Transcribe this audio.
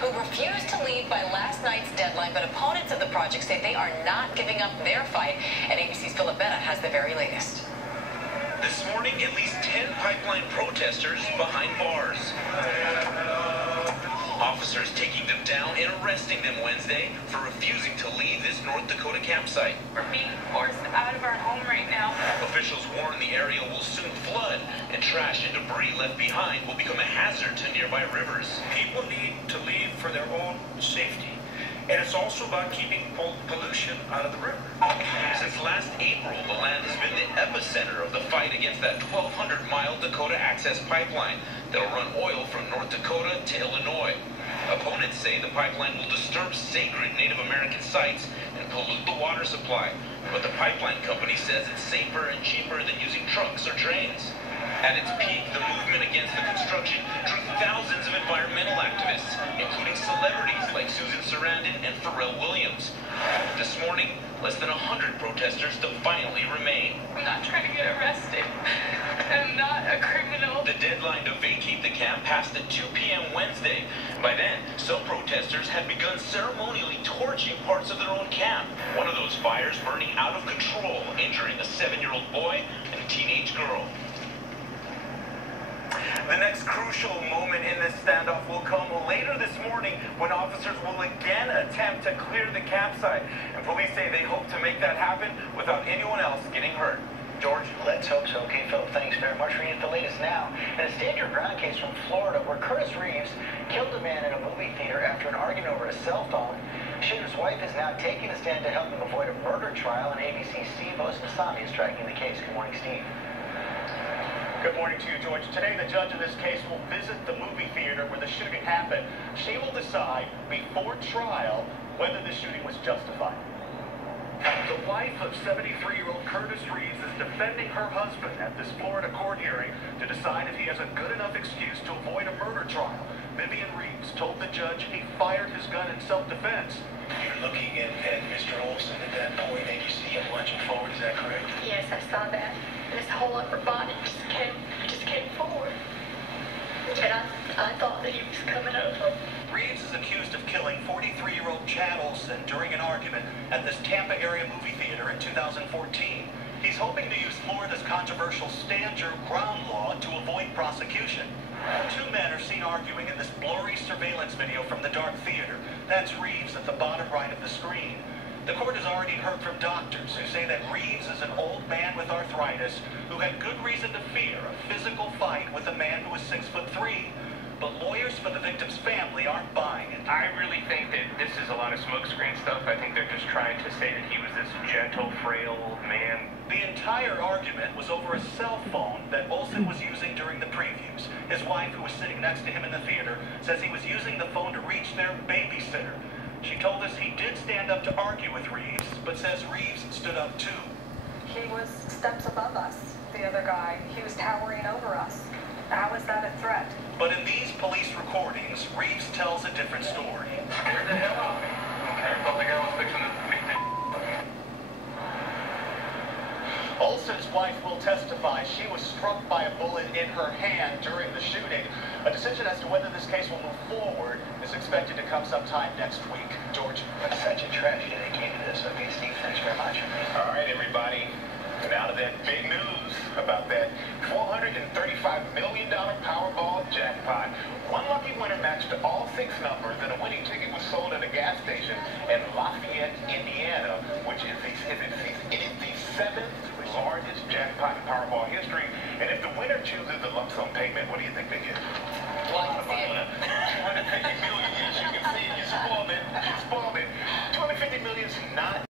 who refused to leave by last night's deadline, but opponents of the project say they are not giving up their fight. And ABC's Philip Betta has the very latest. This morning, at least 10 pipeline protesters behind bars. Officers taking them down and arresting them Wednesday for refusing to leave this North Dakota campsite. We're being forced out of our home right now. Officials warn the area will soon flood, and trash and debris left behind will become a hazard to nearby rivers. People need to leave for their own safety. And it's also about keeping pollution out of the river. Since last April, the land has been the epicenter of the fight against that 1,200-mile Dakota Access Pipeline that'll run oil from North Dakota to Illinois. Opponents say the pipeline will disturb sacred Native American sites and pollute the water supply. But the pipeline company says it's safer and cheaper than using trucks or trains. At its peak, the movement against the construction drew thousands of environmental activists, including celebrities like Susan Sarandon and Pharrell Williams. This morning, less than 100 protesters defiantly remain. I'm not trying to get arrested. I'm not a criminal. The deadline to vacate the camp passed at 2 p.m. Wednesday. By then, some protesters had begun ceremonially torching parts of their own camp. One of those fires burning out of control, injuring a 7-year-old boy and a teenage girl. The next crucial moment in this standoff will come later this morning when officers will again attempt to clear the campsite. And police say they hope to make that happen without anyone else getting hurt. George? Let's hope so. Okay, Phil, thanks very much. Reading the latest now. In a stand your ground case from Florida where Curtis Reeves killed a man in a movie theater after an argument over a cell phone. Shooter's wife is now taking a stand to help him avoid a murder trial, and ABC's Steve Osmasami is tracking the case. Good morning, Steve. Good morning to you, George. Today, the judge in this case will visit the movie theater where the shooting happened. She will decide before trial whether the shooting was justified. The wife of 73-year-old Curtis Reeves is defending her husband at this Florida court hearing to decide if he has a good enough excuse to avoid a murder trial. Vivian Reeves told the judge he fired his gun in self-defense. You're looking at Mr. Olson at that point, and you see him lunging forward. Is that correct? Yes, I saw that. And his whole upper body just came forward. And I thought that he was coming over. Reeves is accused of killing 43-year-old Chad Olson during an argument at this Tampa area movie theater in 2014. He's hoping to use Florida's controversial stand your ground law to avoid prosecution. Two men are seen arguing in this blurry surveillance video from the dark theater. That's Reeves at the bottom right of the screen. The court has already heard from doctors who say that Reeves is an old man with arthritis who had good reason to fear a physical fight with a man who was 6'3". But lawyers for the victim's family aren't buying it. I really think that this is a lot of smokescreen stuff. I think they're just trying to say that he was this gentle, frail old man. The entire argument was over a cell phone that Olson was using during the previews. His wife, who was sitting next to him in the theater, says he was using the phone to reach their babysitter. She told us he did stand up to argue with Reeves, but says Reeves stood up too. He was steps above us, the other guy. He was towering over us. How is that a threat? But in these police recordings, Reeves tells a different story. Scared the hell out of me. Okay, I thought the guy was fixing to beat the Olson's wife will testify she was struck by a bullet in her hand during the shooting. A decision as to whether this case will move forward is expected to come sometime next week. George? It's such a tragedy they came to this. Okay, Steve, thanks very much. All right, everybody. Now to that big news about that $435 million Powerball jackpot. One lucky winner matched all 6 numbers, and a winning ticket was sold at a gas station in Lafayette, Indiana, which is the 7th largest jackpot in Powerball history. And if the winner chooses the lump sum payment, what do you think they get?